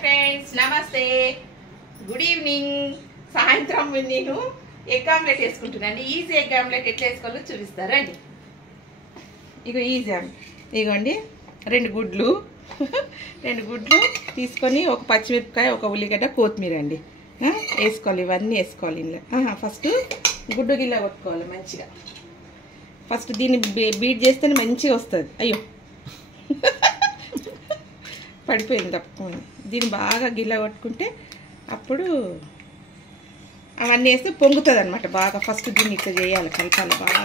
Friends నమస్తే good evening సాయంత్రం నేను ఎగ్ ఆమ్లెట్ వేసుకుంటున్నాను ఈజీ ఎగ్ ఆమ్లెట్ ఎట్లా వేసుకోవాలో చూపిస్తారండి ఇగో ఈజీ ఇగోండి రెండు గుడ్లు తీసుకొని ఒక పచ్చిమిరపకాయ ఒక ఉల్లిగడ్డ కొత్తిమీర అండి వేసుకోవాలి ఇవన్నీ వేసుకోవాలి ఇందులో ఫస్ట్ గుడ్డు గిల్ల కొట్టుకోవాలి మంచిగా ఫస్ట్ దీన్ని బీట్ చేస్తేనే మంచిగా వస్తుంది అయ్యో పడిపోయింది తప్పకుండా దీన్ని బాగా గిల్ల కొట్టుకుంటే అప్పుడు అవన్నీ వేస్తే పొంగుతుంది అనమాట బాగా ఫస్ట్ దీన్ని ఇట్లా చేయాలి కలపాలి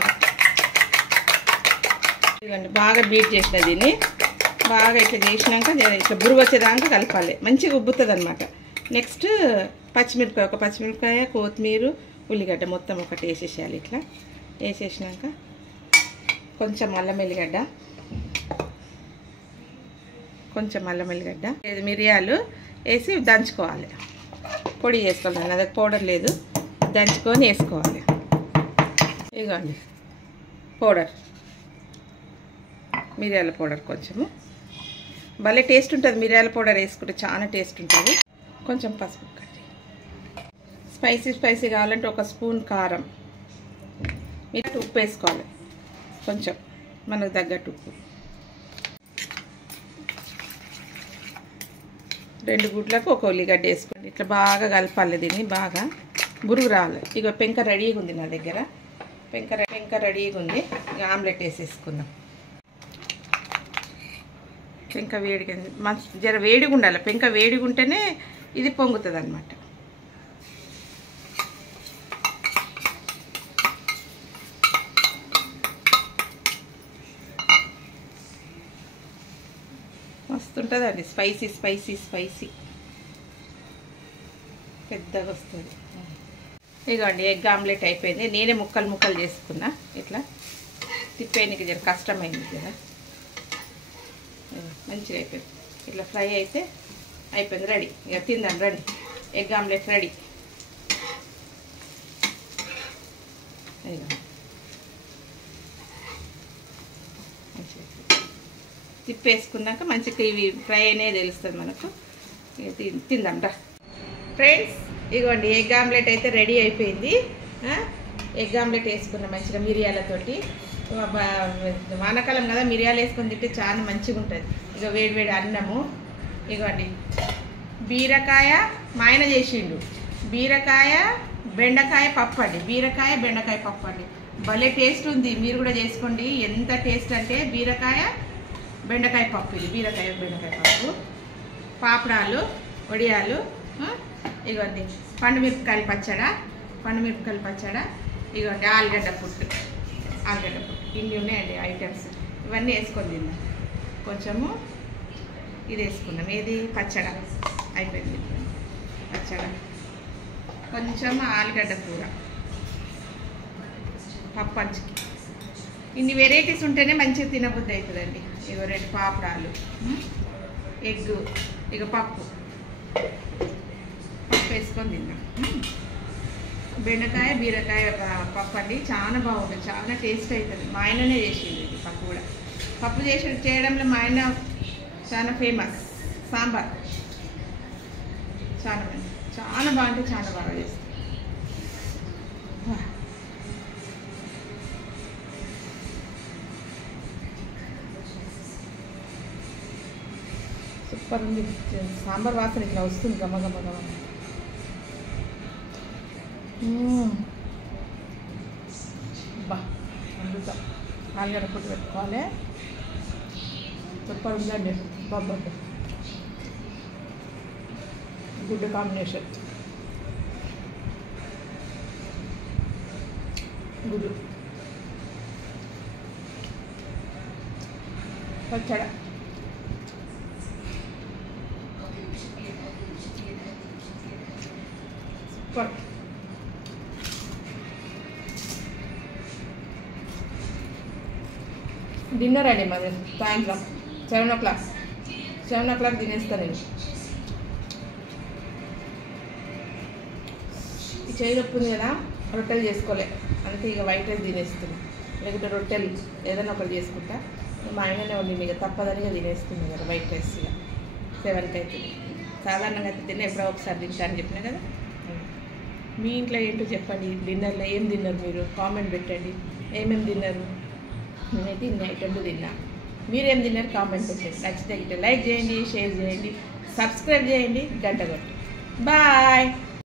బాగా బీట్ చేసిన దీన్ని బాగా ఇట్లా చేసినాక ఇట్లా బురుగు వచ్చేదాకా కలపాలి మంచిగా ఉబ్బుతుంది అనమాట నెక్స్ట్ పచ్చిమిరపకాయ ఒక పచ్చిమిరపకాయ కొత్తిమీర ఉల్లిగడ్డ మొత్తం ఒకటి వేసేసేయాలి ఇట్లా వేసేసినాక కొంచెం అల్లం వెల్లిగడ్డ మిరియాలు వేసి దంచుకోవాలి పొడి చేసుకోవాలి నా దగ్గర పౌడర్ లేదు దంచుకొని వేసుకోవాలి ఇదిగోండి పౌడర్ మిరియాల పౌడర్ కొంచెము భలే టేస్ట్ ఉంటుంది మిరియాల పౌడర్ వేసుకుంటే చాలా టేస్ట్ ఉంటుంది కొంచెం పసుపు కట్టి స్పైసీ కావాలంటే ఒక స్పూన్ కారం మీరు ఉప్పు వేసుకోవాలి కొంచెం మనకు తగ్గట్టు ఉప్పు రెండు గుడ్లకు ఒక ఉల్లిగడ్డ వేసుకోండి ఇట్లా బాగా కలపాలి దీన్ని బాగా బురుగు రావాలి ఇక పెంక రెడీగా ఉంది నా దగ్గర పెంక రెడీగా ఉంది ఇక ఆమ్లెట్ వేసేసుకుందాం పెంక వేడిగా జర వేడిగా ఉండాలి పెంక వేడిగా ఉంటేనే ఇది పొంగుతుంది అన్నమాట మస్తుంటుందండి స్పైసీ పెద్దగా వస్తుంది ఇదిగోండి ఎగ్ ఆమ్లెట్ అయిపోయింది నేనే ముక్కలు చేసుకున్నా ఇట్లా తిప్పేయడానికి జర కష్టమైంది కదా మంచిగా అయిపోయింది ఇట్లా ఫ్రై అయితే అయిపోయింది రెడీ ఇక తిందాం రండి ఎగ్ ఆమ్లెట్ రెడీ తిప్పేసుకున్నాక మంచిగా ఇవి ఫ్రై అనేది తెలుస్తుంది మనకు తిందాం రా ఫ్రెండ్స్ ఇదిగోండి ఎగ్ ఆమ్లెట్ అయితే రెడీ అయిపోయింది ఎగ్ ఆమ్లెట్ వేసుకున్నాం మంచిగా మిరియాలతోటి వానాకాలం కదా మిరియాలు వేసుకొని తింటే చాలా మంచిగా ఉంటుంది ఇక వేడివేడి అన్నము ఇదిగోండి బీరకాయ మా ఆయన చేసిండు బీరకాయ బెండకాయ పప్పు అండి భలే టేస్ట్ ఉంది మీరు కూడా చేసుకోండి ఎంత టేస్ట్ అంటే బీరకాయ బెండకాయ పప్పు ఇది బీరకాయ బెండకాయ పప్పు పాపడాలు వడియాలు ఇగోండి పండుమిరపకాయలు పచ్చడా ఇగోండి ఆలుగడ్డ పుట్టు ఇన్ని ఉన్నాయండి ఐటమ్స్ ఇవన్నీ వేసుకొని తిందాం కొంచెము ఇది వేసుకున్నాం ఏది పచ్చడా అయిపోయింది పచ్చడా కొంచెం ఆలుగడ్డ కూర పప్పు అంచుకి ఇన్ని వెరైటీస్ ఉంటేనే మంచిగా తినబుద్ధి అవుతుందండి ఇగో రెండు పాపడాలు ఎగ్గు ఇక పప్పు వేసుకొని తిందాం బెండకాయ బీరకాయ పప్పు అండి చాలా బాగుంటుంది చాలా టేస్ట్ అవుతుంది మా ఆయననే చేసింది ఇది పప్పు కూడా పప్పు చేయడంలో మా ఆయన చాలా ఫేమస్ సాంబార్ చాలా బాగుంటే చాలా బాగా చేస్తుంది సూపర్ ఉంది సాంబార్ వాసన ఇట్లా వస్తుంది గమ బా అందుతా ఆలుగడ్డ పుట్టు పెట్టుకోవాలి సూపర్ ఉందండి బాబా గుడ్ కాంబినేషన్ గుడ్ పచ్చడా డిన్నర్ అండి మరి సాయంత్రం 7 o'clock తినేస్తాను నేను ఈ చేయి నొప్పి కదా రొట్టెలు చేసుకోలే అంతే ఇక వైట్ రైస్ తినేస్తుంది లేకుంటే రొట్టెలు ఏదైనా ఒకటి చేసుకుంటా మా ఆయననే వండి ఇక తప్పదని తినేస్తుంది కదా వైట్ రైస్ ఇక 7కి అవుతుంది సాధారణంగా అయితే తిన్నా, ఎప్పుడో ఒకసారి తింటా అని చెప్పినా కదా. మీ ఇంట్లో ఏంటో చెప్పండి, డిన్నర్లో ఏం తిన్నారు మీరు, కామెంట్ పెట్టండి. ఏమేమి తిన్నారు? నేనైతే ఇన్ని ఐటెంలు తిన్నా. మీరేం తిన్నారు కామెంట్ పెట్టండి. నచ్చితే లైక్ చేయండి, షేర్ చేయండి, సబ్స్క్రైబ్ చేయండి, గంట కొట్టి. బాయ్.